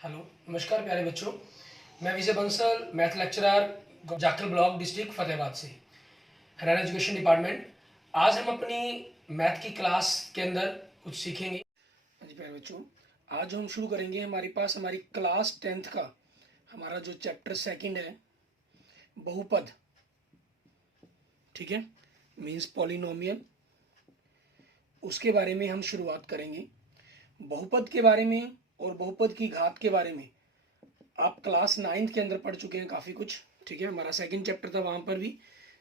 Hello, नमस्कार प्यारे बच्चों। मैं Vijay Bansal, math lecturer, Jakhal block, district Fatehabad से, हरियाणा एजुकेशन डिपार्टमेंट। आज हम अपनी मैथ की क्लास के अंदर कुछ सीखेंगे। हाँ जी प्यारे बच्चों, आज हम शुरू करेंगे हमारे पास हमारी क्लास 10th का हमारा जो चैप्टर सेकंड है, बहुपद। ठीक है, मीन्स पॉलिनोमियल, उसके बारे में हम शुरुआत करेंगे। बहुपद के बारे में और बहुपद की घात के बारे में आप क्लास 9th के अंदर पढ़ चुके हैं काफ़ी कुछ। ठीक है, हमारा सेकंड चैप्टर था वहाँ पर भी।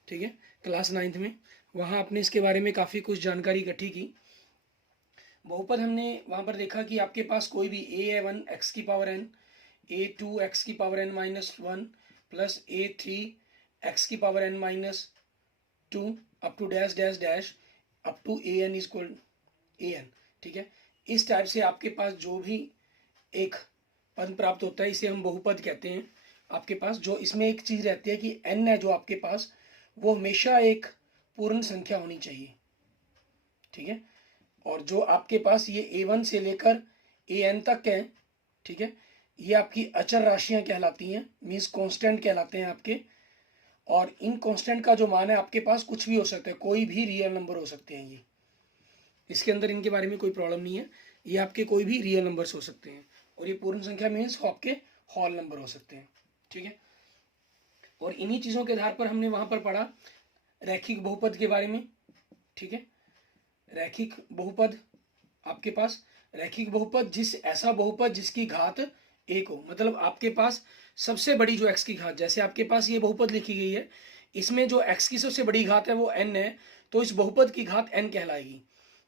ठीक है, क्लास 9th में वहाँ आपने इसके बारे में काफ़ी कुछ जानकारी इकट्ठी की। बहुपद हमने वहाँ पर देखा कि आपके पास कोई भी a1 x की पावर n, a2 x की power n minus 1 plus a3 x की power n minus 2 up to dash dash dash up to an is equal an। ठीक है, इस टाइप से आपके पास जो भी एक पद प्राप्त होता है इसे हम बहुपद कहते हैं। आपके पास जो इसमें एक चीज रहती है कि n है जो आपके पास, वो हमेशा एक पूर्ण संख्या होनी चाहिए। ठीक है, और जो आपके पास ये a1 से लेकर an तक है, ठीक है, ये आपकी अचर राशियां कहलाती हैं, मीन्स कांस्टेंट कहलाते हैं आपके। और इन कांस्टेंट का जो मान है आपके पास कुछ भी हो सकता है, कोई भी रियल नंबर हो सकते हैं। ये इसके अंदर इनके बारे में कोई प्रॉब्लम नहीं है, ये आपके कोई भी रियल नंबर्स हो सकते हैं। और ये पूर्ण संख्या मीन्स आपके होल नंबर हो सकते हैं। ठीक है, और इन्हीं चीज़ों के आधार पर हमने वहाँ पर पढ़ा रैखिक बहुपद के बारे में। ठीक है, रैखिक बहुपद आपके पास रैखिक बहुपद ऐसा बहुपद जिसकी घात एक हो, मतलब आपके पास सबसे बड़ी जो एक्स की घात, जैसे आपके पास ये बहुपद लिखी गई है, इसमें जो एक्स की सबसे बड़ी घात है वो n है, तो इस बहुपद की घात n कहलाएगी।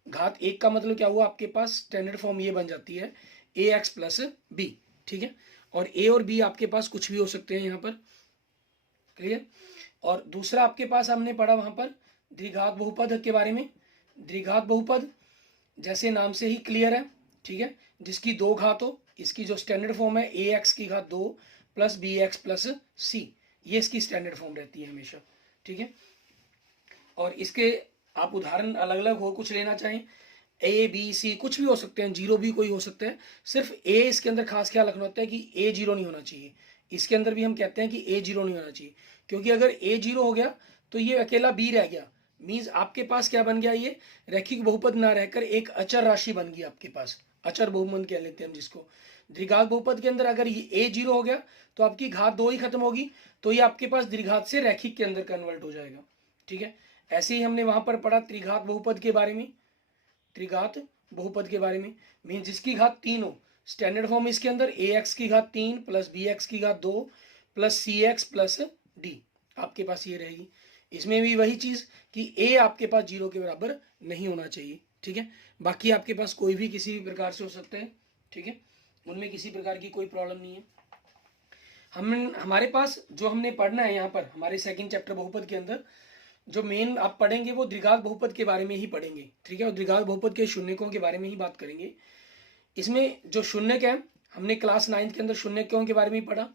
घात एक का मतलब क्या हुआ, आपके पास स्टैंडर्ड फॉर्म ये बन जाती है ए एक्स प्लस बी। ठीक है, और ए और बी आपके पास कुछ भी हो सकते हैं यहाँ पर। क्लियर। और दूसरा आपके पास हमने पढ़ा वहां पर द्विघात बहुपद के बारे में। द्विघात बहुपद जैसे नाम से ही क्लियर है, ठीक है, जिसकी दो घात हो। इसकी जो स्टैंडर्ड फॉर्म है ए एक्स की घात 2 प्लस बी एक्स प्लस सी, ये इसकी स्टैंडर्ड फॉर्म रहती है हमेशा। ठीक है, और इसके आप उदाहरण अलग अलग हो कुछ लेना चाहें, ए बी सी कुछ भी हो सकते हैं, जीरो भी कोई हो सकता है। सिर्फ ए इसके अंदर खास ख्याल रखना होता है कि ए जीरो नहीं होना चाहिए। इसके अंदर भी हम कहते हैं कि ए जीरो नहीं होना चाहिए, क्योंकि अगर ए जीरो हो गया तो ये अकेला बी रह गया। मीन्स आपके पास क्या बन गया, ये रैखिक बहुपद ना रहकर एक अचर राशि बन गई आपके पास, अचर बहुपद कह लेते हैं हम जिसको। द्विघात बहुपद के अंदर अगर ये ए जीरो हो गया तो आपकी घात 2 ही खत्म होगी, तो ये आपके पास द्विघात से रैखिक के अंदर कन्वर्ट हो जाएगा। ठीक है, ऐसे ही हमने वहां पर पढ़ा त्रिघात बहुपद के बारे में। त्रिघात बहुपद के बारे में मीन जिसकी घात 3 हो। स्टैंडर्ड फॉर्म इसके अंदर ए एक्स की घात 3 प्लस बी एक्स की घात 2 प्लस सी एक्स प्लस डी आपके पास ये रहेगी। इसमें भी वही चीज कि ए आपके पास जीरो के बराबर नहीं होना चाहिए। ठीक है, बाकी आपके पास कोई भी किसी भी प्रकार से हो सकता है। ठीक है, उनमें किसी प्रकार की कोई प्रॉब्लम नहीं है। हमारे पास जो हमने पढ़ना है यहाँ पर हमारे सेकंड चैप्टर बहुपद के अंदर, जो मेन आप पढ़ेंगे वो द्विघात बहुपद के बारे में ही पढ़ेंगे। ठीक है, और द्विघात बहुपद के शून्यकों के बारे में ही बात करेंगे। इसमें जो शून्यक है, हमने क्लास 9th के अंदर शून्यकों के बारे में ही पढ़ा।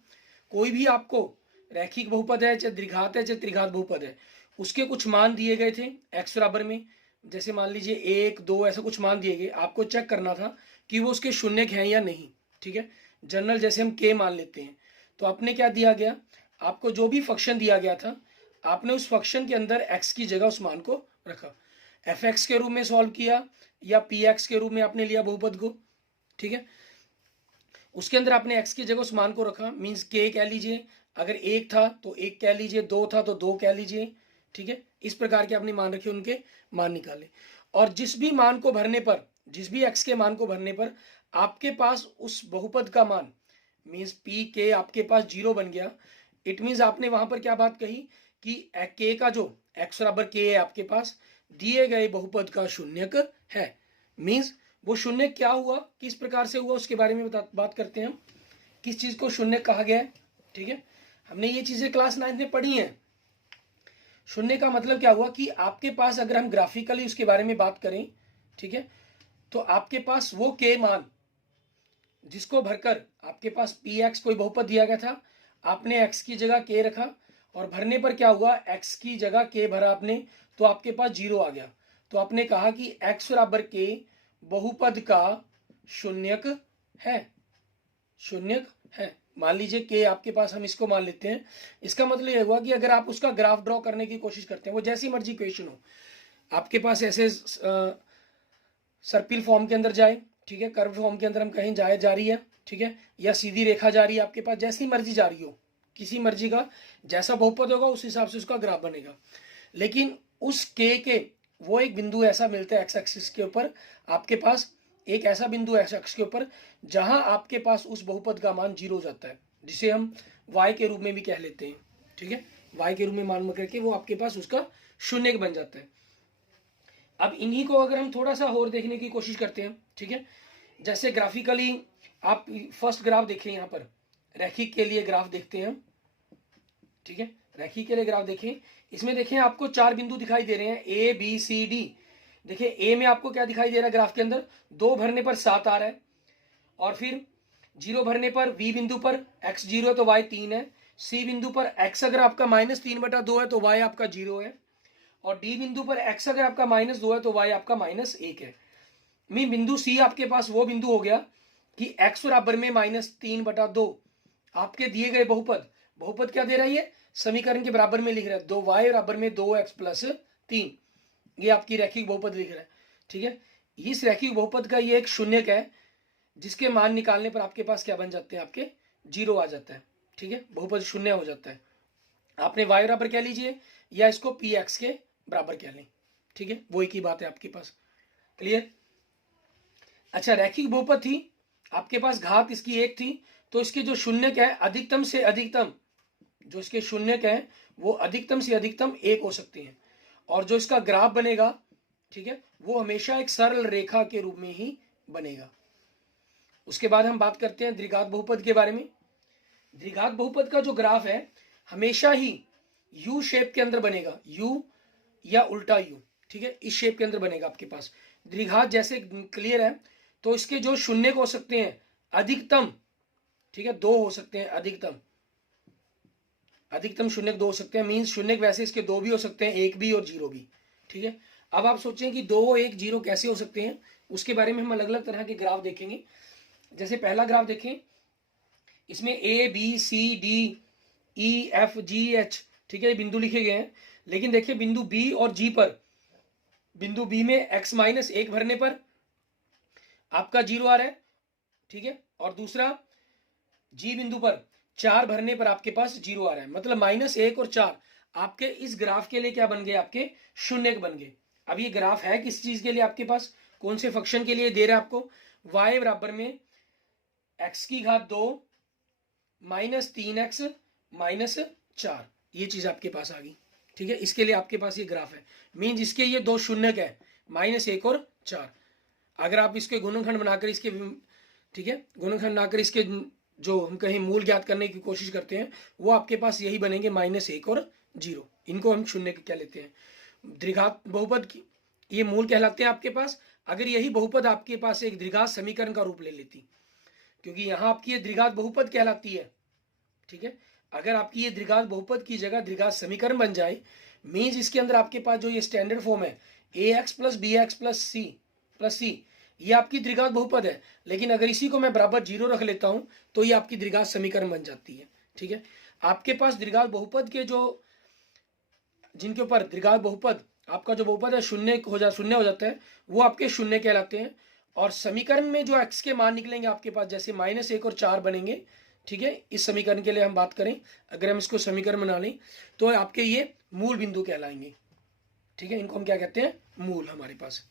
कोई भी आपको रैखिक बहुपद है, चाहे द्विघात है, चाहे त्रिघात बहुपद है, उसके कुछ मान दिए गए थे एक्स बराबर में। जैसे मान लीजिए 1 2 ऐसा कुछ मान दिए गए, आपको चेक करना था कि वो उसके शून्यक हैं या नहीं। ठीक है, जनरल जैसे हम के मान लेते हैं, तो आपने क्या दिया गया, आपको जो भी फंक्शन दिया गया था, आपने उस फंक्शन के अंदर एक्स की जगह उस मान को रखा। एफ एक्स के रूप में सॉल्व किया या पी एक्स के रूप में आपने लिया बहुपद को। ठीक है, उसके अंदर आपने एक्स की जगह उस मान को रखा, मीन्स के कह लीजिए, अगर एक था तो एक कह लीजिए, दो था तो दो कह लीजिए। ठीक है, इस प्रकार के आपने मान रखे, उनके मान निकाले। और जिस भी मान को भरने पर, जिस भी एक्स के मान को भरने पर आपके पास उस बहुपद का मान मीन्स पी के आपके पास जीरो बन गया। इट मीन्स आपने वहां पर क्या बात कही कि के का जो एक्स बराबर के है आपके पास दिए गए बहुपद का शून्यक है। मीन्स वो शून्य क्या हुआ, किस प्रकार से हुआ, उसके बारे में बात करते हैं हम, किस चीज को शून्य कहा गया है। ठीक है, हमने ये चीजें क्लास 9th में पढ़ी हैं। शून्य का मतलब क्या हुआ कि आपके पास अगर हम ग्राफिकली उसके बारे में बात करें, ठीक है, तो आपके पास वो के मान जिसको भरकर आपके पास पी एक्स कोई बहुपद दिया गया था, आपने एक्स की जगह के रखा और भरने पर क्या हुआ, एक्स की जगह के भरा आपने, तो आपके पास जीरो आ गया। तो आपने कहा कि एक्स बराबर के बहुपद का शून्यक है। शून्य है। मान लीजिए के आपके पास, हम इसको मान लेते हैं। इसका मतलब ये हुआ कि अगर आप उसका ग्राफ ड्रॉ करने की कोशिश करते हैं, वो जैसी मर्जी इक्वेशन हो, आपके पास ऐसे सर्पिल फॉर्म के अंदर जाए, ठीक है, कर्व फॉर्म के अंदर हम कहीं जाए जा रही है, ठीक है, या सीधी रेखा जा रही है, आपके पास जैसी मर्जी जा रही हो, किसी मर्जी का जैसा बहुपद होगा उस हिसाब से उसका ग्राफ बनेगा। लेकिन उस के वो एक बिंदु ऐसा मिलता है एक्स एक्सिस के ऊपर, आपके पास एक ऐसा बिंदु एक्स एक्सिस के ऊपर जहां आपके पास उस बहुपद का मान 0 हो जाता है, जिसे हम y के रूप में भी कह लेते हैं, ठीक है, y के रूप में मान करके वो आपके पास उसका शून्य बन जाता है। अब इन्हीं को अगर हम थोड़ा सा और देखने की कोशिश करते हैं, ठीक है, जैसे ग्राफिकली आप फर्स्ट ग्राफ देखें, यहाँ पर रैखिक के लिए ग्राफ देखते हैं, ठीक है, रैखिक के लिए ग्राफ देखें। इसमें देखें आपको 4 बिंदु दिखाई दे रहे हैं, ए बी सी डी। देखिए ए में आपको क्या दिखाई दे रहा है ग्राफ के अंदर, 2 भरने पर 7 आ रहा है, और फिर 0 भरने पर बी बिंदु पर x 0 है तो y 3 है, सी बिंदु पर x अगर आपका -3/2 है तो y आपका 0 है, और डी बिंदु पर x अगर आपका -2 है तो y आपका -1 है। मीन बिंदु सी आपके पास वो बिंदु हो गया कि x बराबर में -3/2 आपके दिए गए बहुपद, बहुपद क्या दे रहा है, ये समीकरण के बराबर में लिख रहा है 2y बराबर में 2x + 3, ये आपकी रैखिक बहुपद लिख रहा है, ठीक है। इस रैखिक बहुपद का ये एक शून्यक है, जिसके मान निकालने पर आपके पास क्या बन जाते हैं, आपके 0 आ जाता है, ठीक है, बहुपद शून्य हो जाता है। आपने y बराबर क्या लीजिए, या इसको px के बराबर क्या लें, ठीक है, वो एक ही बात है आपके पास। क्लियर। अच्छा, रैखिक बहुपद थी, आपके पास घात इसकी 1 थी, तो इसके जो शून्यक है अधिकतम से अधिकतम, जो इसके शून्यक है वो अधिकतम से अधिकतम 1 हो सकते हैं, और जो इसका ग्राफ बनेगा, ठीक है, वो हमेशा एक सरल रेखा के रूप में ही बनेगा। उसके बाद हम बात करते हैं द्विघात बहुपद के बारे में। द्विघात बहुपद का जो ग्राफ है हमेशा ही यू शेप के अंदर बनेगा, यू या उल्टा यू, ठीक है, इस शेप के अंदर बनेगा आपके पास। द्विघात जैसे क्लियर है, तो इसके जो शून्य हो सकते हैं अधिकतम, ठीक है, 2 हो सकते हैं, अधिकतम शून्य 2 हो सकते हैं। मीन्स शून्य वैसे इसके 2 भी हो सकते हैं, 1 भी और 0 भी, ठीक है। अब आप सोचें कि 2 1 0 कैसे हो सकते हैं, उसके बारे में हम अलग अलग तरह के ग्राफ देखेंगे। जैसे पहला ग्राफ देखें, इसमें A B C D E F G H, ठीक है, बिंदु लिखे गए हैं, लेकिन देखिए बिंदु बी और जी पर, बिंदु बी में x -1 भरने पर आपका 0 आ रहा है, ठीक है, और दूसरा जी बिंदु पर 4 भरने पर आपके पास 0 आ रहा है। मतलब -1 और 4 आपके इस ग्राफ के लिए क्या बन गए, आपके शून्यक बन गए। अब ये ग्राफ है किस चीज के लिए, आपके पास कौन से फंक्शन के लिए दे रहा है आपको, y बराबर में x की घात 2 -3x -4, ये चीज आपके पास आ गई, ठीक है। इसके लिए आपके पास ये ग्राफ है। मीन्स इसके ये 2 शून्यक है, -1 और 4। अगर आप इसके गुणनखंड बनाकर इसके, ठीक है, गुणनखंड बनाकर इसके जो हम कहीं मूल ज्ञात करने की कोशिश करते हैं, वो आपके पास यही बनेंगे, -1 और 0। इनको हम शून्य क्या लेते हैं, द्विघात बहुपद की ये मूल कहलाते हैं आपके पास। अगर यही बहुपद आपके पास एक द्विघात समीकरण का रूप ले लेती, क्योंकि यहाँ आपकी ये द्विघात बहुपद कहलाती है, ठीक है। अगर आपकी ये द्विघात बहुपद की जगह द्विघात समीकरण बन जाए, मीन्स इसके अंदर आपके पास जो ये स्टैंडर्ड फॉर्म है ax + bx + c, ये आपकी द्विघात बहुपद है। लेकिन अगर इसी को मैं बराबर 0 रख लेता हूं तो ये आपकी द्विघात समीकरण बन जाती है, ठीक है। आपके पास द्विघात बहुपद के जो, जिनके ऊपर द्विघात बहुपद आपका जो बहुपद है शून्य हो जाता है, वो आपके शून्य कहलाते हैं। और समीकरण में जो x के मान निकलेंगे आपके पास, जैसे -1 और 4 बनेंगे, ठीक है। इस समीकरण के लिए हम बात करें, अगर हम इसको समीकरण बना लें तो आपके ये मूल बिंदु कहलाएंगे, ठीक है। इनको हम क्या कहते हैं, मूल हमारे पास।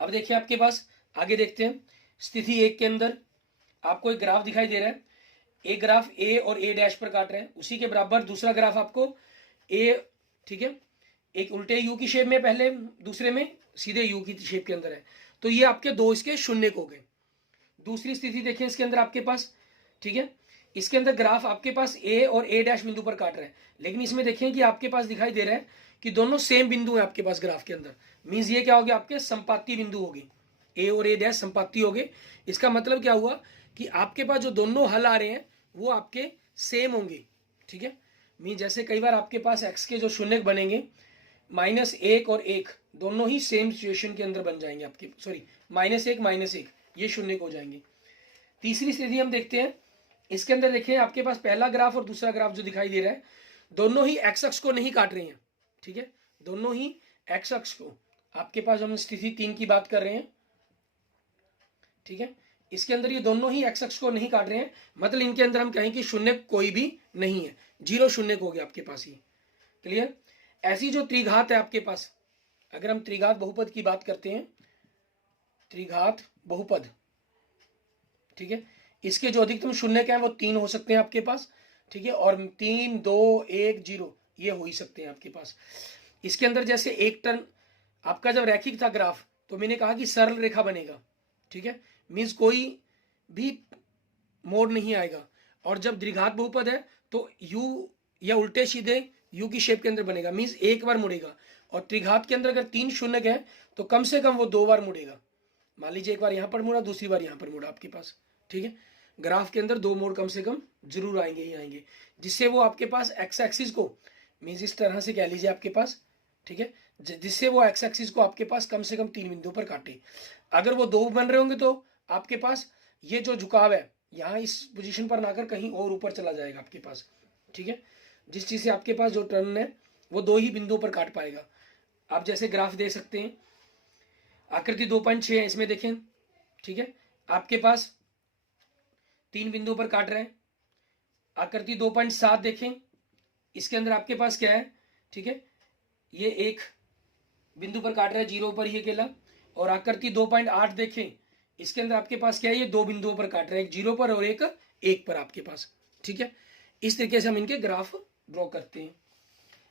अब देखिए आपके पास आगे देखते हैं, स्थिति 1 के अंदर आपको एक ग्राफ दिखाई दे रहा है, एक ग्राफ ए और ए डैश पर काट रहे हैं, उसी के बराबर दूसरा ग्राफ आपको ए, ठीक है, एक उल्टे यू की शेप में पहले, दूसरे में सीधे यू की शेप के अंदर है। तो ये आपके 2 इसके शून्य हो गए। दूसरी स्थिति देखें इसके अंदर आपके पास, ठीक है, इसके अंदर ग्राफ आपके पास ए और ए डैश बिंदु पर काट रहे हैं, लेकिन इसमें देखें कि आपके पास दिखाई दे रहा है कि दोनों सेम बिंदु है आपके पास ग्राफ के अंदर। मीन्स ये क्या हो गया, आपके संपाती बिंदु हो गए, ए और ए डैश संपाती हो गए। इसका मतलब क्या हुआ कि आपके पास जो दोनों हल आ रहे हैं वो आपके सेम होंगे, ठीक है। मीन जैसे कई बार आपके पास x के जो शून्य बनेंगे, -1 और 1 दोनों ही सेम सिचुएशन के अंदर बन जाएंगे आपके, सॉरी -1 -1 ये शून्य हो जाएंगे। तीसरी स्थिति हम देखते हैं। इसके अंदर देखिए आपके पास पहला ग्राफ और दूसरा ग्राफ जो दिखाई दे रहा है, दोनों ही एक्स अक्ष को नहीं काट रहे हैं। ठीक है, दोनों ही एक्स अक्ष को, आपके पास हम स्थिति 3 की बात कर रहे हैं। ठीक है, इसके अंदर ये दोनों ही एक्स अक्ष को नहीं काट रहे हैं, मतलब इनके अंदर हम कहें कि शून्य कोई भी नहीं है, 0 शून्य हो गया आपके पास। ये क्लियर। ऐसी जो त्रिघात है आपके पास, अगर हम त्रिघात बहुपद की बात करते हैं, त्रिघात बहुपद, ठीक है, इसके जो अधिकतम शून्य क्या है वो 3 हो सकते हैं आपके पास। ठीक है, और 3 2 1 0 ये हो ही सकते हैं आपके पास। इसके अंदर जैसे एक टर्न आपका जब रैखिक था ग्राफ, तो मैंने कहा कि सरल रेखा बनेगा। ठीक है, मीन्स कोई भी मोड़ नहीं आएगा। और जब द्विघात बहुपद है तो यू या उल्टे सीधे यू की शेप के अंदर बनेगा, मीन्स एक बार मुड़ेगा। और त्रिघात के अंदर अगर 3 शून्य है तो कम से कम वो 2 बार मुड़ेगा। मान लीजिए एक बार यहां पर मुड़ा, दूसरी बार यहां पर मुड़ा आपके पास। ठीक है, ग्राफ के अंदर 2 मोड़ कम से कम जरूर आएंगे ही आएंगे, जिससे वो आपके पास एक्स एक्सिस को, मीन्स इस तरह से कह लीजिए आपके पास। ठीक है, जिससे वो एक्स एक्सिस को आपके पास कम से कम 3 बिंदुओं पर काटे। अगर वो 2 बन रहे होंगे तो आपके पास ये जो झुकाव है यहाँ इस पोजीशन पर ना कर कहीं और ऊपर चला जाएगा आपके पास। ठीक है, जिस चीज से आपके पास जो टर्न है वो 2 ही बिंदुओं पर काट पाएगा। आप जैसे ग्राफ दे सकते हैं, आकृति 2.6 है, इसमें देखें। ठीक है, आपके पास 3 बिंदुओं पर काट रहा है। आकृति 2.7 देखें, इसके अंदर आपके पास क्या है। ठीक है, ये एक बिंदु पर काट रहा है, 0 पर ये अकेला। और आकृति 2.8 देखें, इसके अंदर आपके पास क्या है, ये 2 बिंदुओं पर काट रहा है, एक 0 पर और एक 1 पर आपके पास। ठीक है, इस तरीके से हम इनके ग्राफ ड्रॉ करते हैं।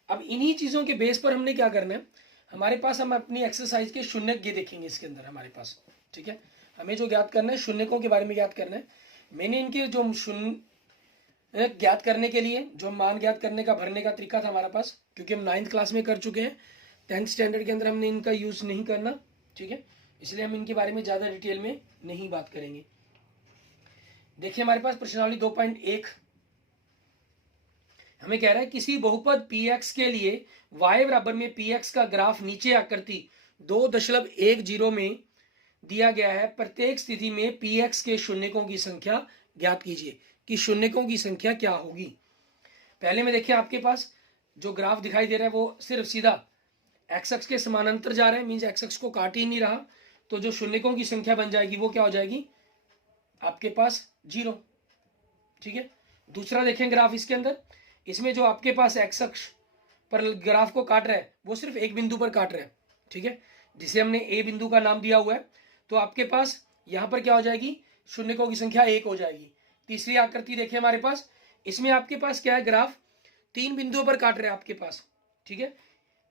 अब इन्हीं चीजों के बेस पर हमने क्या करना है, हमारे पास हम अपनी एक्सरसाइज के शून्यक ये देखेंगे इसके अंदर हमारे पास। ठीक है, हमें जो ज्ञात करना है शून्यकों के बारे में ज्ञात करना है। मैंने इनके जो शून्य ज्ञात करने के लिए जो मान ज्ञात करने का भरने का तरीका था हमारे पास, क्योंकि हम 9th क्लास में कर चुके हैं, 10th स्टैंडर्ड के अंदर हमने इनका यूज नहीं करना। ठीक है, इसलिए हम इनके बारे में ज्यादा डिटेल में नहीं बात करेंगे। देखिए हमारे पास प्रश्नावली 2.1 हमें कह रहा है किसी बहुपद px के लिए y बराबर में px का ग्राफ नीचे आकृति 2.10 में दिया गया है। प्रत्येक स्थिति में px के शून्यकों की संख्या ज्ञात कीजिए कि शून्यकों की संख्या क्या होगी। पहले में देखिए आपके पास जो ग्राफ दिखाई दे रहा है वो सिर्फ सीधा एक्स अक्ष के समानांतर जा रहा है, मीन्स एक्स अक्ष को काट ही नहीं रहा। तो जो शून्यकों की संख्या बन जाएगी वो क्या हो जाएगी आपके पास 0। ठीक है, दूसरा देखें ग्राफ इसके अंदर, इसमें जो आपके पास एक्स अक्ष पर ग्राफ को काट रहा है वो सिर्फ एक बिंदु पर काट रहा है। ठीक है, जिसे हमने ए बिंदु का नाम दिया हुआ है। तो आपके पास यहां पर क्या हो जाएगी, शून्यकों की संख्या 1 हो जाएगी। तीसरी आकृति देखिए हमारे पास, इसमें आपके पास क्या है, ग्राफ 3 बिंदुओं पर काट रहा है आपके पास। ठीक है,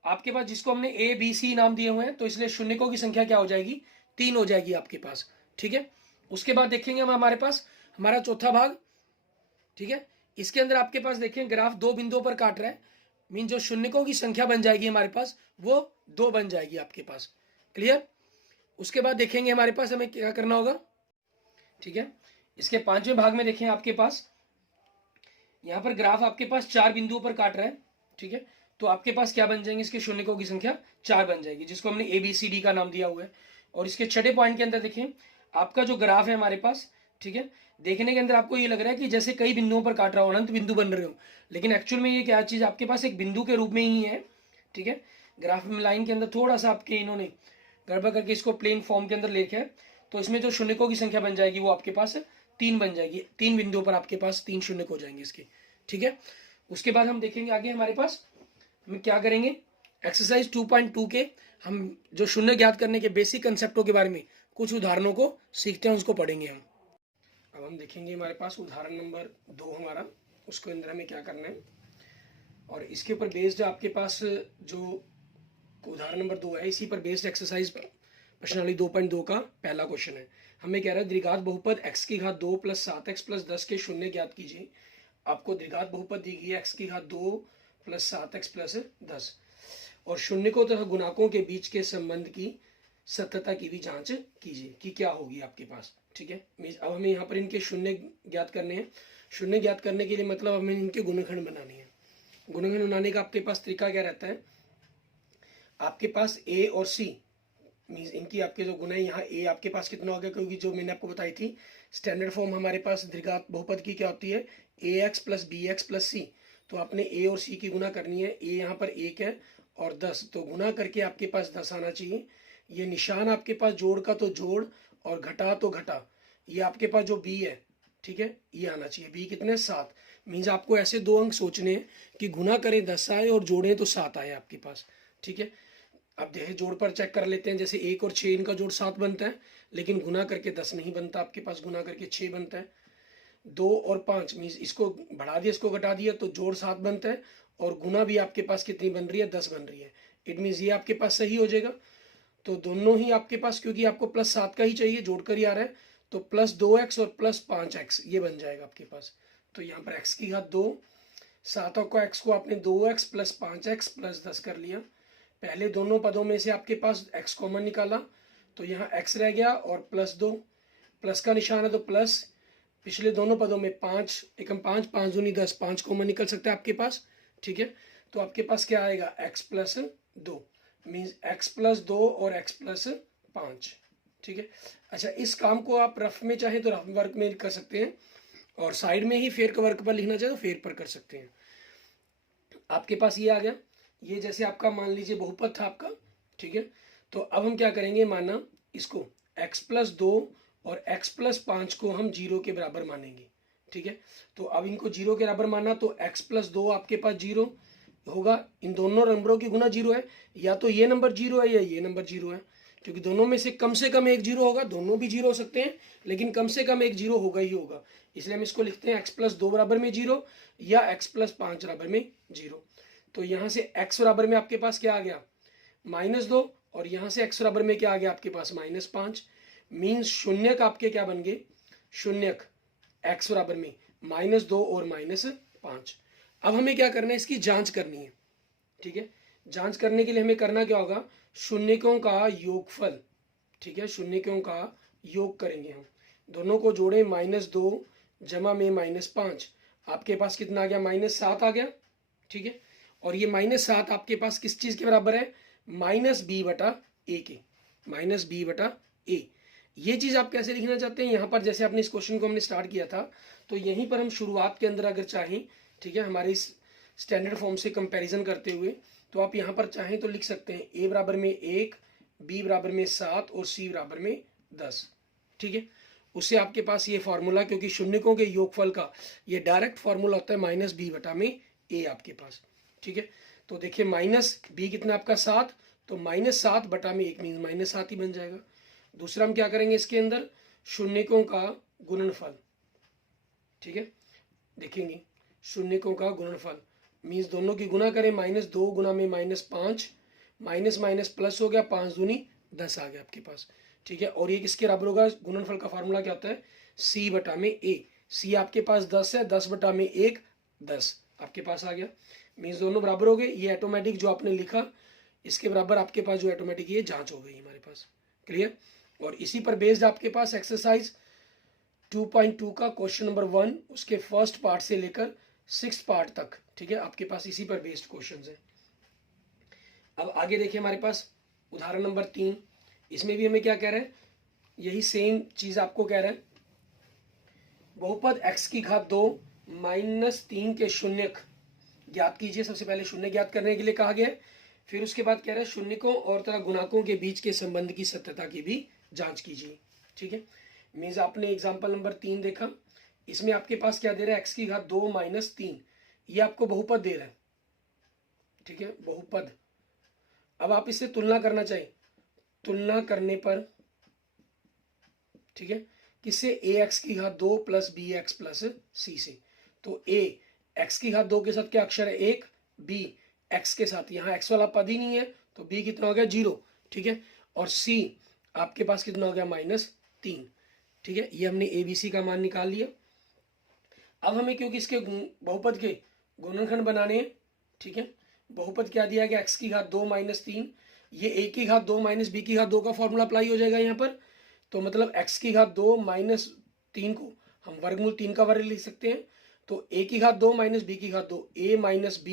आपके पास जिसको हमने ए बी सी नाम दिए हुए हैं, तो इसलिए शून्यकों की संख्या क्या हो जाएगी, 3 हो जाएगी आपके पास। ठीक है, उसके बाद देखेंगे हम हमारे पास हमारा चौथा भाग। ठीक है, इसके अंदर आपके पास देखें ग्राफ 2 बिंदुओं पर काट रहा है, मीन जो शून्यकों की संख्या बन जाएगी हमारे पास वो 2 बन जाएगी आपके पास। क्लियर। उसके बाद देखेंगे हमारे पास हमें क्या करना होगा। ठीक है, इसके 5वें भाग में देखें आपके पास यहां पर ग्राफ आपके पास 4 बिंदुओं पर काट रहा है। ठीक है, तो आपके पास क्या बन जाएंगे, इसके शून्यकों की संख्या 4 बन जाएगी, जिसको हमने ABCD का नाम दिया हुआ है। और इसके 6ठे पॉइंट के अंदर देखें आपका जो ग्राफ है हमारे पास, ठीक है, देखने के अंदर आपको ये लग रहा है कि जैसे कई बिंदुओं पर काट रहा हो, अनंत बिंदु बन रहे हो, लेकिन एक्चुअल में ये क्या चीज आपके पास एक बिंदु के रूप में ही है। ठीक है, ग्राफ में लाइन के अंदर थोड़ा सा आपके इन्होंने गड़बड़ करके इसको प्लेन फॉर्म के अंदर लेके है, तो इसमें जो शून्यकों की संख्या बन जाएगी वो आपके पास 3 बन जाएगी। 3 बिंदुओं पर आपके पास 3 शून्यक हो जाएंगे इसके। ठीक है, उसके बाद हम देखेंगे आगे हमारे पास हम क्या करेंगे, एक्सरसाइज 2.2 के हम जो शून्य ज्ञात करने के बेसिक कंसेप्टों के बारे में कुछ उदाहरणों को सीखते हैं, उसको पढ़ेंगे हम। अब हम देखेंगे हमारे पास उदाहरण नंबर 2 हमारा, उसके अंदर हमें क्या करना है, और इसके ऊपर बेस्ड आपके पास जो उदाहरण नंबर 2 है, इसी पर बेस्ड एक्सरसाइज प्रश्नावली 2.2 का पहला क्वेश्चन है। हमें कह रहा है द्विघात बहुपद x की घात 2 + 7x + 10 के शून्य ज्ञात कीजिए। आपको द्विघात बहुपद दी गई है x की घात 2 + 7x + 10 और शून्यकों तथा गुणाकों के बीच के संबंध की सत्यता की भी जांच कीजिए कि क्या होगी आपके पास। ठीक है, अब हमें यहाँ पर इनके शून्य ज्ञात करने हैं। शून्य ज्ञात करने के लिए मतलब हमें इनके गुणनखंड बनाने हैं। गुणनखंड बनाने का आपके पास तरीका क्या रहता है, आपके पास a और c मीन्स इनकी आपके जो गुना है, यहाँ ए आपके पास कितना हो गया, क्योंकि जो मैंने आपको बताई थी स्टैंडर्ड फॉर्म हमारे पास द्विघात बहुपद की क्या होती है, a x plus b x plus c. तो आपने ए और सी की गुना करनी है, ए यहाँ पर 1 है और 10, तो गुना करके आपके पास 10 आना चाहिए। ये निशान आपके पास जोड़ का तो जोड़ और घटा तो घटा, ये आपके पास जो बी है, ठीक है, ये आना चाहिए। बी कितने, 7। मीन्स आपको ऐसे दो अंक सोचने हैं कि गुना करें 10 आए और जोड़ें तो 7 आए आपके पास, ठीक है। अब देखें जोड़ पर चेक कर लेते हैं, जैसे 1 और 6 इनका जोड़ 7 बनता है, लेकिन गुना करके 10 नहीं बनता आपके पास, गुना करके 6 बनता है। 2 और 5 मीन्स इसको बढ़ा दिया, इसको घटा दिया, तो जोड़ 7 बनता है और गुना भी आपके पास कितनी बन रही है, 10 बन रही है। इट मीन्स ये आपके पास सही हो जाएगा। तो दोनों ही आपके पास, क्योंकि आपको प्लस 7 का ही चाहिए, जोड़ कर ही आ रहा है, तो प्लस 2x और प्लस 5x ये बन जाएगा आपके पास। तो यहाँ पर x की घात 2, 7 को x को आपने 2x प्लस 5x प्लस 10 कर लिया। पहले दोनों पदों में से आपके पास x कॉमन निकाला, तो यहाँ x रह गया और प्लस 2, प्लस का निशान है तो प्लस, पिछले दोनों पदों में 5 एकम 5, 5 दूनी 10, 5 कॉमन निकल सकता है आपके पास, ठीक है। तो आपके पास क्या आएगा, x plus 2, means x plus 2 और x प्लस 5, ठीक है। अच्छा, इस काम को आप रफ में चाहे तो रफ वर्क में कर सकते हैं, और साइड में ही फेर का वर्क पर लिखना चाहे तो फेर पर कर सकते हैं। आपके पास ये आ गया, ये जैसे आपका मान लीजिए बहुपद था आपका, ठीक है। तो अब हम क्या करेंगे, माना इसको x प्लस 2 और x प्लस 5 को हम 0 के बराबर मानेंगे, ठीक है। तो अब इनको 0 के बराबर माना, तो x प्लस 2 आपके पास 0 होगा, इन दोनों नंबरों की गुना 0 है, या तो ये नंबर 0 है या ये नंबर 0 है, क्योंकि दोनों में से कम एक 0 होगा, दोनों भी 0 हो सकते हैं, लेकिन कम से कम एक 0 होगा ही होगा। इसलिए हम इसको लिखते हैं x प्लस 2 बराबर में 0 या x प्लस 5 बराबर में 0। तो यहाँ से x बराबर में आपके पास क्या आ गया, -2, और यहाँ से x बराबर में क्या आ गया आपके पास, -5। मीन्स शून्यक आपके क्या बन गए, शून्यक x बराबर में -2 और -5। अब हमें क्या करना है, इसकी जांच करनी है, ठीक है। जांच करने के लिए हमें करना क्या होगा, शून्यकों का योगफल, ठीक है, शून्यकों का योग करेंगे हम। दोनों को जोड़ें, -2 जमा में -5, आपके पास कितना आ गया, -7 आ गया, ठीक है। और ये -7 आपके पास किस चीज के बराबर है, -b/a के, -b/a। ये चीज आप कैसे लिखना चाहते हैं, यहाँ पर जैसे आपने इस क्वेश्चन को हमने स्टार्ट किया था, तो यहीं पर हम शुरुआत के अंदर अगर चाहें, ठीक है, हमारे इस स्टैंडर्ड फॉर्म से कंपैरिजन करते हुए, तो आप यहाँ पर चाहें तो लिख सकते हैं a बराबर में 1, b बराबर में 7 और c बराबर में 10, ठीक है। उससे आपके पास ये फार्मूला, क्योंकि शून्यकों के योगफल का ये डायरेक्ट फार्मूला होता है -b/a आपके पास, ठीक है। तो देखिए -b कितना आपका 7, तो -7/1 मीन्स -7 ही बन जाएगा। दूसरा हम क्या करेंगे, इसके अंदर शून्यकों का गुणनफल, ठीक है, देखेंगे शून्यकों का गुणनफल मीन्स दोनों की गुना करें, -2 गुना में -5, माइनस माइनस प्लस हो गया, 5 दूनी 10 आ गया आपके पास, ठीक है। और ये किसके बराबर होगा, गुणनफल का फार्मूला क्या होता है, c/a। c आपके पास 10 है, 10/1 10 आपके पास आ गया, मीन्स दोनों बराबर हो गए। ये ऑटोमेटिक जो आपने लिखा इसके बराबर आपके पास जो ऑटोमेटिक ये जांच हो गई हमारे पास, क्लियर। और इसी पर बेस्ड आपके पास एक्सरसाइज 2.2 का क्वेश्चन नंबर 1 उसके फर्स्ट पार्ट से लेकर 6th पार्ट तक, ठीक है, आपके पास इसी पर बेस्ड क्वेश्चंस हैं। अब आगे देखिए हमारे पास उदाहरण नंबर 3, इसमें भी हमें क्या कह रहा है, यही सेम चीज आपको कह रहा है, बहुपद x की घात 2 -3 के शून्यक ज्ञात कीजिए। सबसे पहले शून्य ज्ञात करने के लिए कहा गया है, फिर उसके बाद कह रहा है शून्यकों और तथा गुणाकों के बीच के संबंध की सत्यता की भी जांच कीजिए, ठीक है। मीन्स आपने एग्जाम्पल नंबर 3 देखा, इसमें आपके पास क्या दे रहा है, x की घात 2 -3, ये आपको बहुपद दे रहा है, ठीक है, बहुपद। अब आप इससे तुलना करना चाहिए, तुलना करने पर, ठीक है, किससे, ax की घात 2 प्लस bx प्लस c से। तो a x की घात 2 के साथ क्या अक्षर है, 1, b x के साथ, यहाँ x वाला पद ही नहीं है, तो b कितना हो गया, 0, ठीक है। और c आपके पास कितना हो गया, -3, ठीक है। ये हमने abc का मान निकाल लिया। अब हमें क्योंकि इसके बहुपद के गुणनखंड बनाने हैं, ठीक है, बहुपद क्या दिया गया, x की घात 2 -3, ये a की घात 2 माइनस b की घात 2 का फॉर्मूला अप्लाई हो जाएगा यहाँ पर। तो मतलब x की घात 2 -3 को हम वर्गमूल 3 का वर्ग लिख सकते हैं। तो a की घात 2 माइनस b की घात 2, a minus b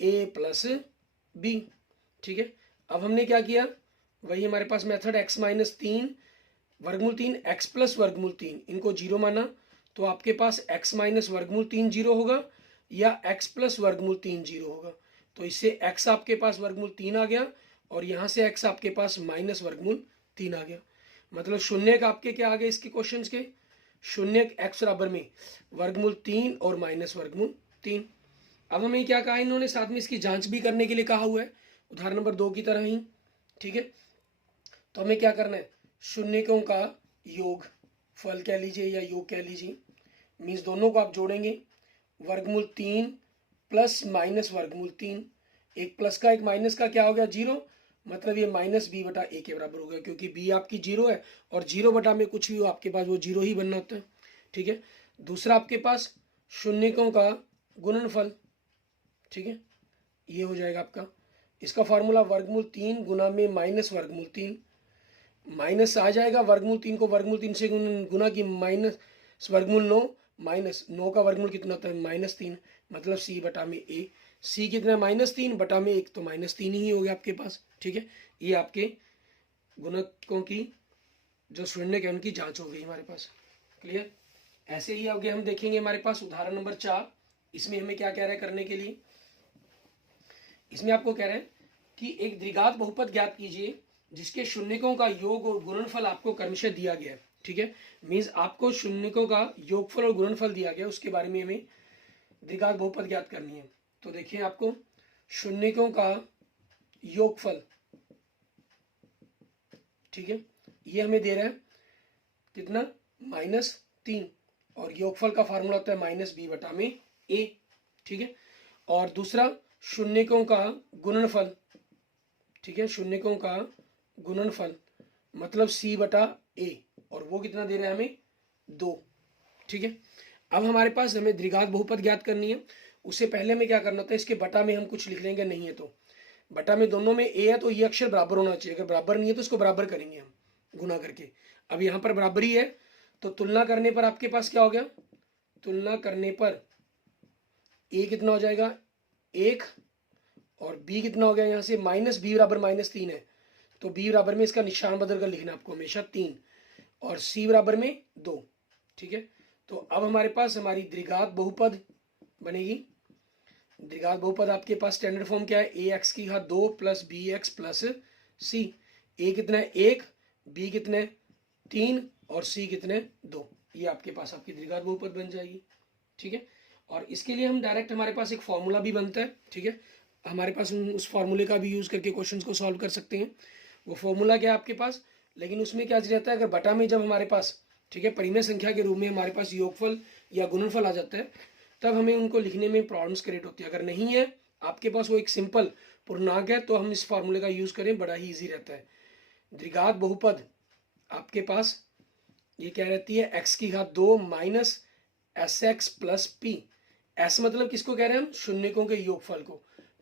a plus b, ठीक है। अब हमने क्या किया, वही हमारे पास मेथड x माइनस 3 वर्गमूल 3 x प्लस वर्गमूल 3, इनको जीरो माना तो आपके पास x माइनस वर्गमूल 3 जीरो होगा या x प्लस वर्गमूल 3 जीरो होगा। तो इससे x आपके पास वर्गमूल 3 आ गया और यहाँ से x आपके पास माइनस वर्गमूल 3 आ गया। मतलब शून्य का आपके क्या आ गए इसके क्वेश्चंस के, शून्य x बराबर में वर्गमूल 3 और माइनस वर्गमूल 3। अब हमें क्या कहा इन्होंने, साथ में इसकी जांच भी करने के लिए कहा हुआ है उदाहरण नंबर 2 की तरह ही। ठीक है, तो हमें क्या करना है, शून्यकों का योग फल कह लीजिए या योग कह लीजिए, मीन्स दोनों को आप जोड़ेंगे, वर्गमूल 3 प्लस माइनस वर्गमूल 3, एक प्लस का एक माइनस का क्या हो गया, जीरो, मतलब ये माइनस बी बटा ए के बराबर हो गया, क्योंकि बी आपकी जीरो है और जीरो बटा में कुछ भी हो आपके पास वो जीरो ही बनना होता है। ठीक है, दूसरा आपके पास शून्यकों का गुणनफल। ठीक है, ये हो जाएगा आपका, इसका फॉर्मूला वर्गमूल 3 गुना में माइनस वर्गमूल 3, माइनस आ जाएगा वर्गमूल 3 को वर्गमूल 3 से गुना की माइनस वर्गमूल 9, माइनस 9 का वर्गमूल कितना होता है -3, मतलब सी बटा में ए, सी कितना -3 बटा में 1, तो -3 ही हो गया आपके पास। ठीक है, ये आपके गुणकों की जो शून्य के उनकी जांच हो गई हमारे पास। क्लियर, ऐसे ही आगे हम देखेंगे हमारे पास उदाहरण नंबर 4। इसमें हमें क्या कह रहा है करने के लिए, इसमें आपको कह रहे हैं कि एक द्विघात बहुपद ज्ञात कीजिए जिसके शून्यकों का योग और गुणनफल आपको क्रमशः दिया गया है। ठीक है, मीन्स आपको शून्यकों का योगफल और गुणनफल दिया गया, उसके बारे में हमें द्विघात बहुपद ज्ञात करनी है। तो देखिए आपको शून्यकों का योगफल, ठीक है, ये हमें दे रहा है कितना, -3, और योगफल का फार्मूला होता है -b बटा में a। ठीक है, और दूसरा शून्यकों का गुणनफल। ठीक है, शून्यकों का गुणनफल मतलब c बटा a, और वो कितना दे रहा है हमें 2। ठीक है, अब हमारे पास हमें द्विघात बहुपद ज्ञात करनी है, उससे पहले हमें क्या करना होता है, इसके बटा में हम कुछ लिख लेंगे, नहीं है तो बटा में दोनों में a है तो ये अक्षर बराबर होना चाहिए, अगर बराबर नहीं है तो इसको बराबर करेंगे हम गुना करके। अब यहाँ पर बराबरी है तो तुलना करने पर आपके पास क्या हो गया, तुलना करने पर a कितना हो जाएगा 1, और b कितना हो गया, यहाँ से -b बराबर -3 है तो b बराबर में इसका निशान बदल कर लिखना आपको हमेशा 3, और c बराबर में 2। ठीक है, तो अब हमारे पास हमारी द्विघात बहुपद बनेगी। द्विघात बहुपद आपके पास स्टैंडर्ड फॉर्म क्या है, ax की घात 2 plus bx plus c, a कितना है 1, b कितना है 3 और c कितना है 2, ये आपके पास आपकी द्विघात बहुपद बन जाएगी। ठीक है, और इसके लिए हम डायरेक्ट हमारे पास एक फॉर्मूला भी बनता है। ठीक है, हमारे पास उस फॉर्मूले का भी यूज़ करके क्वेश्चंस को सॉल्व कर सकते हैं। वो फॉर्मूला क्या है आपके पास, लेकिन उसमें क्या रहता है, अगर बटा में जब हमारे पास, ठीक है, परिमेय संख्या के रूप में हमारे पास योगफल या गुणनफल आ जाता है तब हमें उनको लिखने में प्रॉब्लम्स क्रिएट होती है। अगर नहीं है आपके पास वो एक सिंपल पूर्णांक है तो हम इस फॉर्मूले का यूज़ करें, बड़ा ही ईजी रहता है। द्विघात बहुपद आपके पास ये क्या रहती है, x की घात 2 minus sx plus P. s मतलब किसको कह रहे हैं हम, शून्यकों के योगफल को,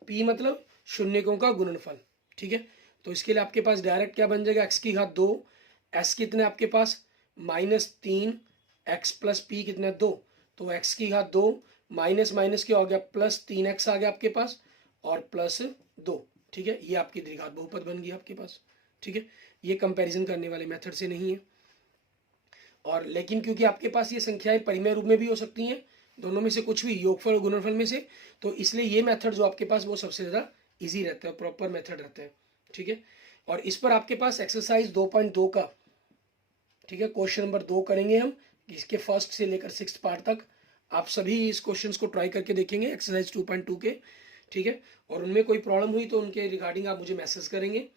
p मतलब शून्यकों का गुणनफल। ठीक है, तो इसके लिए आपके पास डायरेक्ट क्या बन जाएगा, x की घात 2, s कितने आपके पास -3, x प्लस पी कितना 2, तो x की घात 2 माइनस माइनस क्या हो गया +3x आ गया आपके पास और +2। ठीक है, ये आपकी द्विघात बहुपद बन गई आपके पास। ठीक है, ये कंपैरिजन करने वाले मेथड से नहीं है, और लेकिन क्योंकि आपके पास ये संख्याएं परिमेय रूप में भी हो सकती हैं, दोनों में से कुछ भी, योगफल और गुणनफल में से, तो इसलिए ये मेथड जो आपके पास वो सबसे ज़्यादा ईजी रहता है, प्रॉपर मेथड रहता है। ठीक है, और इस पर आपके पास एक्सरसाइज 2.2 का, ठीक है, क्वेश्चन नंबर 2 करेंगे हम, इसके फर्स्ट से लेकर 6th पार्ट तक। आप सभी इस क्वेश्चंस को ट्राई करके देखेंगे एक्सरसाइज 2.2 के। ठीक है, और उनमें कोई प्रॉब्लम हुई तो उनके रिगार्डिंग आप मुझे मैसेज करेंगे,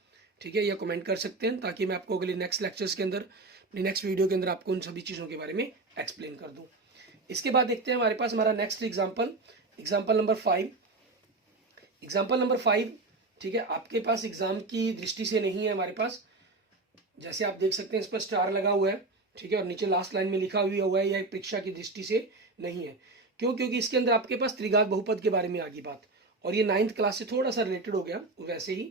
ठीक है, या कमेंट कर सकते हैं, ताकि मैं आपको अगले नेक्स्ट लेक्चर्स के अंदर, अपनी नेक्स्ट वीडियो के अंदर आपको उन सभी चीज़ों के बारे में एक्सप्लेन कर दूँ। इसके बाद देखते हैं हमारे पास हमारा next example number 5। Example number 5, ठीक है, आपके पास एग्जाम की दृष्टि से नहीं है हमारे पास, जैसे आप देख सकते हैं इस पर स्टार लगा हुआ है, ठीक है, और नीचे लास्ट लाइन में लिखा हुआ है, यह परीक्षा की दृष्टि से नहीं है। क्यों, क्योंकि इसके अंदर आपके पास त्रिघात बहुपद के बारे में आ गई बात, और ये 9th क्लास से थोड़ा सा रिलेटेड हो गया। वैसे ही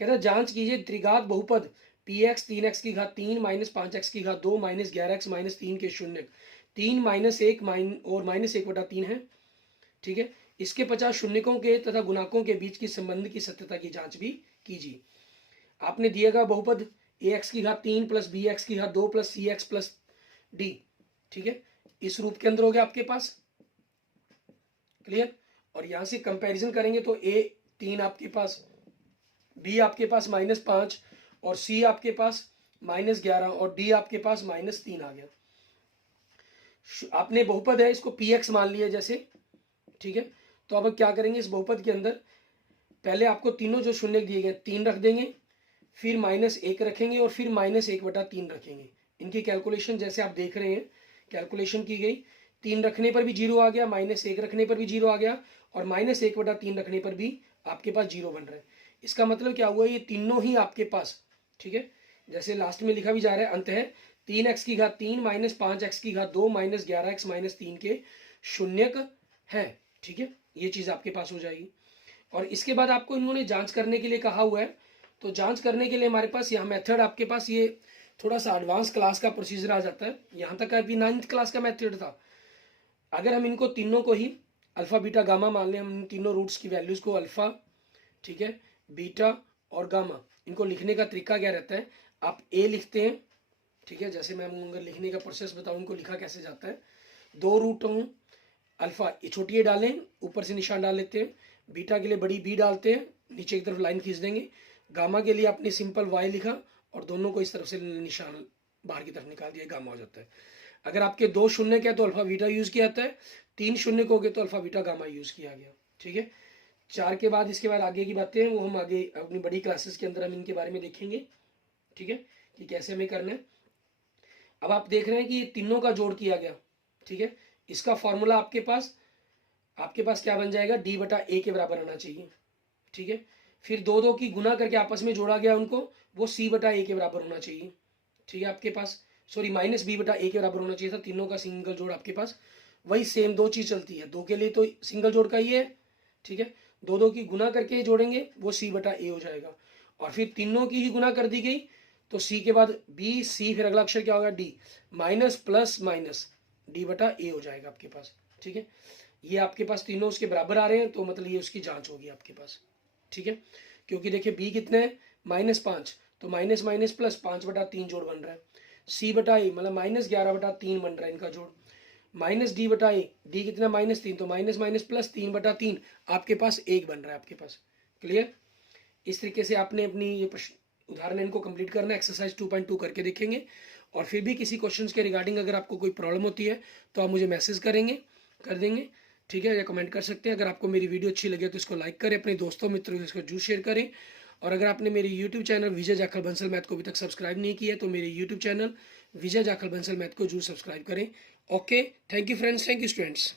कहता है जांच कीजिए त्रिघात बहुपद px 3x की घात 3 माइनस 5x की घात 2 माइनस 11x माइनस 3 के शून्य 3 माइनस 1 और -1/3 है। ठीक है, इसके 50 शून्यकों के तथा गुणाकों के बीच की संबंध की सत्यता की जांच भी कीजिए। आपने दिएगा बहुपद ए एक्स की घात 3 प्लस बी एक्स की घात 2 प्लस सी एक्स प्लस डी, ठीक है, इस रूप के अंदर हो गया आपके पास, क्लियर। और यहां से कंपैरिजन करेंगे तो ए 3 आपके पास, बी आपके पास -5 और सी आपके पास -11 और डी आपके पास -3 आ गया। आपने बहुपद है इसको पी एक्स मान लिया जैसे, ठीक है। तो अब क्या करेंगे इस बहुपद के अंदर, पहले आपको तीनों जो शून्य दिए गए 3 रख देंगे, फिर -1 रखेंगे और फिर -1/3 रखेंगे। इनकी कैलकुलेशन जैसे आप देख रहे हैं कैलकुलेशन की गई, 3 रखने पर भी 0 आ गया, -1 रखने पर भी 0 आ गया और -1/3 रखने पर भी आपके पास 0 बन रहा है। इसका मतलब क्या हुआ, ये तीनों ही आपके पास, ठीक है, जैसे लास्ट में लिखा भी जा रहा है, अंत है 3x की घात 3 -5x की घात 2 -11x -3 के शून्यक है, ठीक है, ये चीज आपके पास हो जाएगी। और इसके बाद आपको इन्होंने जांच करने के लिए कहा हुआ है, तो जांच करने के लिए हमारे पास यहाँ मेथड आपके पास ये थोड़ा सा एडवांस क्लास का प्रोसीजर आ जाता है। यहाँ तक अभी 9th क्लास का मेथड था। अगर हम इनको तीनों को ही अल्फा बीटा गामा मान लें, हम इन तीनों रूट्स की वैल्यूज को अल्फा, ठीक है, बीटा और गामा, इनको लिखने का तरीका क्या रहता है, आप ए लिखते हैं, ठीक है, जैसे मैं अगर लिखने का प्रोसेस बताऊं इनको लिखा कैसे जाता है, 2 रूट हूँ अल्फा, ये छोटी ए डालें, ऊपर से निशान डाल लेते हैं, बीटा के लिए बड़ी बी डालते हैं, नीचे की तरफ लाइन खींच देंगे, गामा के लिए आपने सिंपल वाई लिखा और दोनों को इस तरफ से निशान बाहर की तरफ निकाल दिया, गामा हो जाता है। अगर आपके 2 शून्य के तो अल्फा बीटा यूज किया जाता है, 3 शून्य को हो गए तो अल्फा बीटा गामा यूज किया गया, ठीक है। 4 के बाद इसके बाद आगे की बातें हैं वो हम आगे अपनी बड़ी क्लासेस के अंदर हम इनके बारे में देखेंगे, ठीक है, कि कैसे हमें करना है। अब आप देख रहे हैं कि ये तीनों का जोड़ किया गया, ठीक है, इसका फॉर्मूला आपके पास क्या बन जाएगा, डी बटा ए के बराबर आना चाहिए, ठीक है। फिर 2 की गुना करके आपस में जोड़ा गया उनको, वो सी बटा ए के बराबर होना चाहिए, ठीक है, आपके पास सॉरी -b बटा ए के बराबर होना चाहिए था। तीनों का सिंगल जोड़ आपके पास वही सेम 2 चीज चलती है, 2 के लिए तो सिंगल जोड़ का ही है, ठीक है, 2 की गुना करके जोड़ेंगे वो सी बटा ए हो जाएगा। और फिर तीनों की ही गुना कर दी गई तो सी के बाद बी, सी, फिर अगला अक्षर क्या होगा, D, minus plus minus D बटा ए हो जाएगा आपके पास, ठीक है। ये आपके पास तीनों उसके बराबर आ रहे हैं तो मतलब ये उसकी जांच होगी आपके पास, ठीक है। क्योंकि देखिए बी कितने है, -5, तो माइनस माइनस प्लस 5/3 जोड़ बन रहा है, सी बटा ए मतलब -11/3 बन रहा है इनका जोड़, माइनस डी बटा ए, डी कितना -3, तो माइनस माइनस प्लस 3/3 आपके पास 1 बन रहा है आपके पास, क्लियर। इस तरीके से आपने अपनी ये उदाहरण इनको कंप्लीट करना है, एक्सरसाइज 2.2 करके देखेंगे। और फिर भी किसी क्वेश्चंस के रिगार्डिंग अगर आपको कोई प्रॉब्लम होती है तो आप मुझे मैसेज कर देंगे, ठीक है, या कमेंट कर सकते हैं। अगर आपको मेरी वीडियो अच्छी लगे तो इसको लाइक करें, अपने दोस्तों मित्रों को इसको जरूर शेयर करें। और अगर आपने मेरी यूट्यूब चैनल विजय जाखल बंसल मैथ को अभी तक सब्सक्राइब नहीं किया तो मेरे यूट्यूब चैनल विजय जाखल बंसल मैथ को जरूर सब्सक्राइब करें। Okay, thank you friends, thank you students.